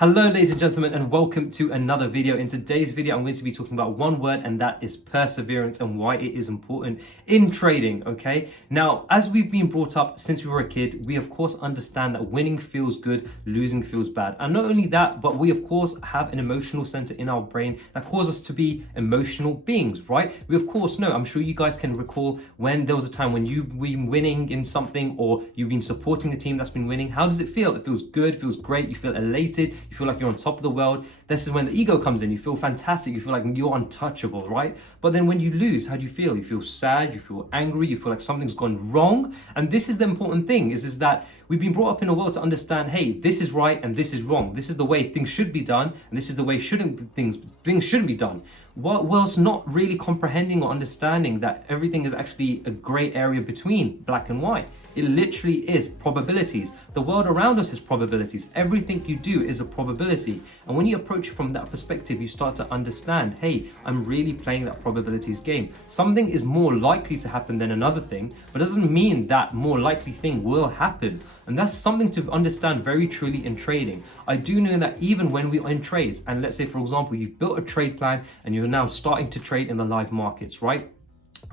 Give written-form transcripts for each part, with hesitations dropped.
Hello ladies and gentlemen, and welcome to another video. In today's video I'm going to be talking about one word, and that is perseverance, and why it is important in trading. Okay, now as we've been brought up since we were a kid, we of course understand that winning feels good, losing feels bad. And not only that, but we of course have an emotional center in our brain that causes us to be emotional beings, right? We of course know, I'm sure you guys can recall when there was a time when you've been winning in something, or you've been supporting a team that's been winning. How does it feel? It feels good, it feels great, you feel elated, you feel like you're on top of the world. This is when the ego comes in. You feel fantastic, you feel like you're untouchable, right? But then when you lose, how do you feel? You feel sad, you feel angry, you feel like something's gone wrong. And this is the important thing, is that we've been brought up in a world to understand, hey, this is right and this is wrong. This is the way things should be done, and this is the way things shouldn't be done. Whilst not really comprehending or understanding that everything is actually a gray area between black and white. It literally is probabilities. The world around us is probabilities. Everything you do is a probability. And when you approach it from that perspective, you start to understand, hey, I'm really playing that probabilities game. Something is more likely to happen than another thing, but it doesn't mean that more likely thing will happen. And that's something to understand very truly in trading. I do know that even when we are in trades, and let's say, for example, you've built a trade plan and you're now starting to trade in the live markets, right?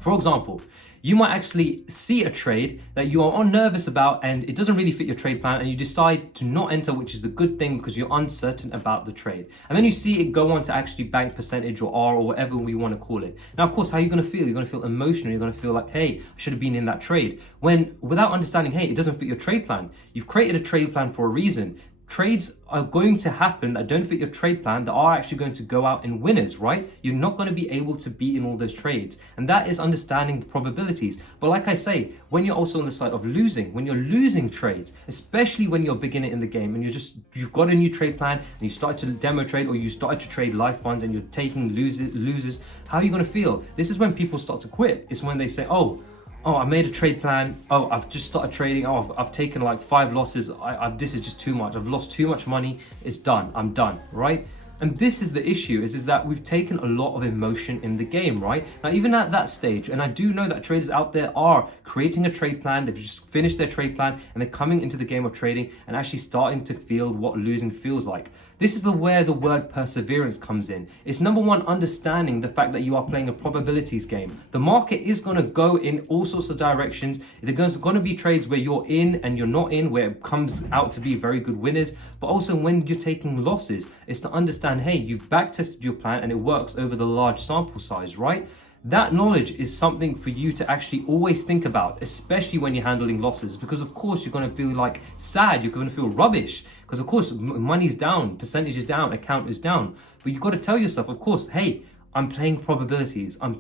For example, you might actually see a trade that you are nervous about and it doesn't really fit your trade plan, and you decide to not enter, which is the good thing because you're uncertain about the trade. And then you see it go on to actually bank percentage or R or whatever we want to call it. Now, of course, how are you going to feel? You're going to feel emotional. You're going to feel like, hey, I should have been in that trade. When without understanding, hey, it doesn't fit your trade plan. You've created a trade plan for a reason. Trades are going to happen that don't fit your trade plan, that are actually going to go out in winners, right? You're not going to be able to be in all those trades. And that is understanding the probabilities. But like I say, when you're also on the side of losing, when you're losing trades, especially when you're a beginner in the game and you've got a new trade plan and you start to demo trade, or you started to trade live funds and you're taking losers, how are you going to feel? This is when people start to quit. It's when they say, oh, I made a trade plan. Oh, I've just started trading. Oh, I've taken like 5 losses. This is just too much. I've lost too much money. It's done. I'm done, right? And this is the issue, is that we've taken a lot of emotion in the game, right? Now, even at that stage, and I do know that traders out there are creating a trade plan. They've just finished their trade plan and they're coming into the game of trading and actually starting to feel what losing feels like. This is where the word perseverance comes in. It's number one, understanding the fact that you are playing a probabilities game. The market is going to go in all sorts of directions. There's going to be trades where you're in and you're not in, where it comes out to be very good winners. But also when you're taking losses, it's to understand, hey, you've back tested your plan and it works over the large sample size, right? That knowledge is something for you to actually always think about, especially when you're handling losses, because of course you're going to feel like sad, you're going to feel rubbish, because of course money's down, percentage is down, account is down. But you've got to tell yourself, of course, hey, I'm playing probabilities. I've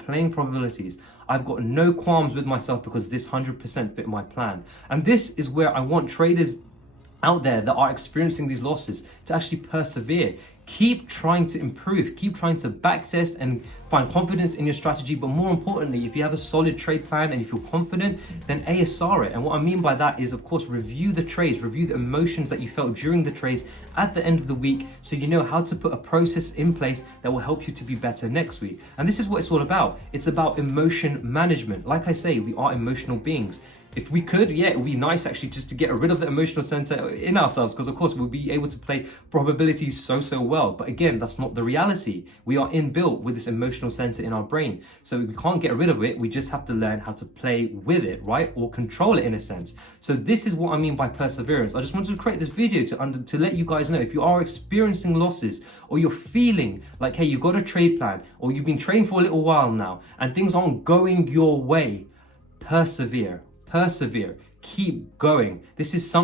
got no qualms with myself because this 100% fit my plan. And this is where I want traders out there that are experiencing these losses to actually persevere. Keep trying to improve, keep trying to backtest and find confidence in your strategy. But more importantly, if you have a solid trade plan and you feel confident, then ASR it. And what I mean by that is, of course, review the trades, review the emotions that you felt during the trades at the end of the week, so you know how to put a process in place that will help you to be better next week. And this is what it's all about. It's about emotion management. Like I say, we are emotional beings. If we could, yeah, it would be nice actually just to get rid of the emotional center in ourselves, because of course we'll be able to play probabilities so well. But again, that's not the reality. We are inbuilt with this emotional center in our brain. So we can't get rid of it. We just have to learn how to play with it, right? Or control it in a sense. So this is what I mean by perseverance. I just wanted to create this video to let you guys know, if you are experiencing losses, or you're feeling like, hey, you've got a trade plan, or you've been trading for a little while now and things aren't going your way, persevere. Keep going. This is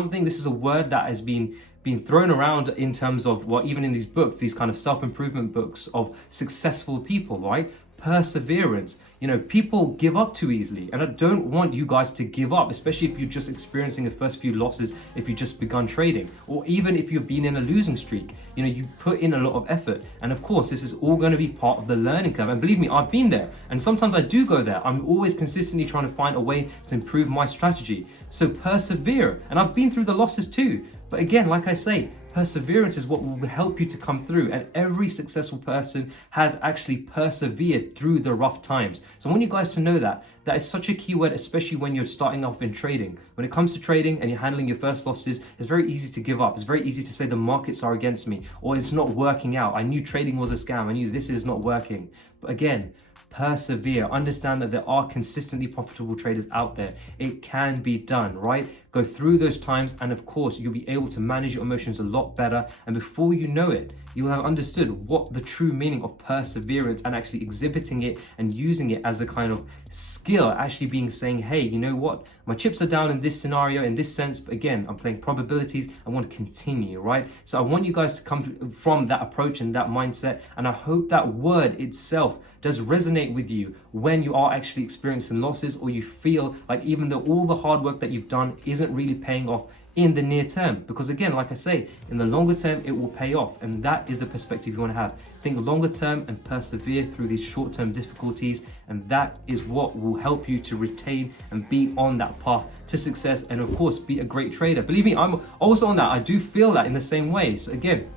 a word that has been thrown around in terms of what, even in these books, these kind of self-improvement books of successful people, right? Perseverance. You know, people give up too easily, and I don't want you guys to give up, especially if you're just experiencing the first few losses, if you just begun trading, or even if you've been in a losing streak. You know, you put in a lot of effort, and of course this is all going to be part of the learning curve. And believe me, I've been there, and sometimes I do go there. I'm always consistently trying to find a way to improve my strategy. So persevere, and I've been through the losses too. But again, like I say, perseverance is what will help you to come through. And every successful person has actually persevered through the rough times. So I want you guys to know that that is such a key word, especially when you're starting off in trading. When it comes to trading and you're handling your first losses, it's very easy to give up. It's very easy to say the markets are against me, or it's not working out. I knew trading was a scam. I knew this is not working. But again, persevere. Understand that there are consistently profitable traders out there. It can be done, right? Go through those times, and of course, you'll be able to manage your emotions a lot better. And before you know it, you'll have understood what the true meaning of perseverance and actually exhibiting it and using it as a kind of skill, actually being saying, hey, you know what? My chips are down in this scenario, in this sense, but again, I'm playing probabilities. I want to continue, right? So I want you guys to come from that approach and that mindset. And I hope that word itself does resonate with you when you are actually experiencing losses, or you feel like even though all the hard work that you've done isn't really paying off in the near term. Because again, like I say, in the longer term, it will pay off. And that is the perspective you want to have. Think longer term and persevere through these short-term difficulties. And that is what will help you to retain and be on that path to success. And of course, be a great trader. Believe me, I'm also on that. I do feel that in the same way. So again,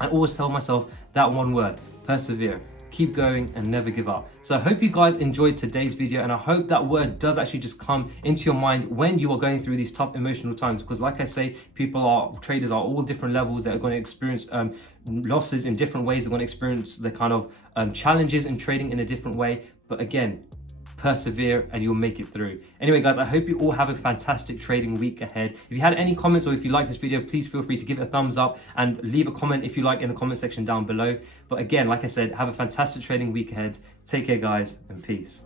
I always tell myself that one word: persevere. Keep going and never give up. So I hope you guys enjoyed today's video, and I hope that word does actually just come into your mind when you are going through these tough emotional times. Because like I say, traders are all different levels. That are going to experience losses in different ways. They're going to experience the kind of challenges in trading in a different way. But again, persevere and you'll make it through. Anyway, guys, I hope you all have a fantastic trading week ahead. If you had any comments, or if you like this video, please feel free to give it a thumbs up and leave a comment if you like in the comment section down below. But again, like I said, have a fantastic trading week ahead. Take care, guys, and peace.